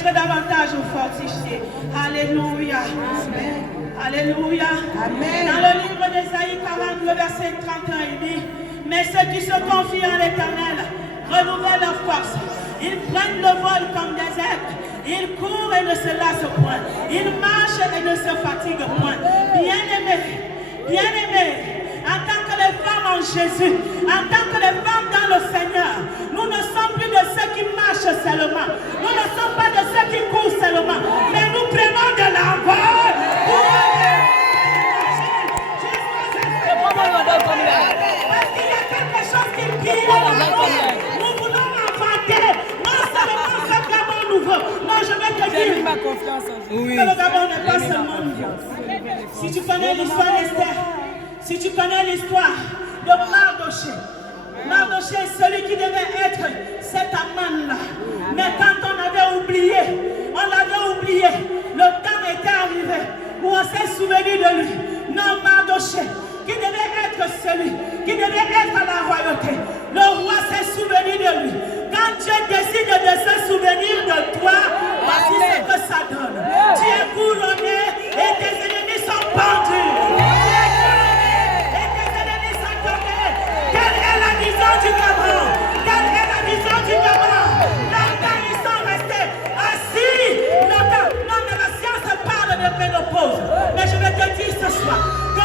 être davantage fortifié. Alléluia. Amen. Alléluia. Amen. Dans le livre d'Ésaïe 40, le verset 31, il dit, mais ceux qui se confient en l'Éternel renouvellent leur force. Ils prennent le vol comme des aigles. Ils courent et ne se lassent point. Ils marchent et ne se fatiguent point. Bien-aimés, en tant que les femmes en Jésus, en tant que les femmes dans le Seigneur, nous ne sommes plus de ceux qui marchent seulement. Nous ne sommes pas de ceux qui courent seulement. Mais nous prenons de l'envol pour aller jusqu'à ce que parce qu'il y a quelque chose qui brille en nous. Nous voulons inventer non seulement ce Gabon nouveau. Non, je vais te dire ma confiance en Jésus. que le Gabon n'est pas seulement nouveau. Si tu connais l'histoire d'Esther, si tu connais l'histoire de Mardoché, Mardoché est celui qui devait être cet amant-là. Mais quand on l'avait oublié, le temps était arrivé où on s'est souvenu de lui. Non, Mardoché, qui devait être celui qui devait être à la royauté. Le roi s'est souvenu de lui. Quand Dieu décide de se souvenir de toi, voici ce que ça donne. Tu es couronné et tes ennemis sont pendus. Quelle est la vision du Gabon? Quelle est la vision du Gabon? Longtemps ils sont restés assis. Non, mais la science parle de ménopause. Mais je vais te dire ce soir que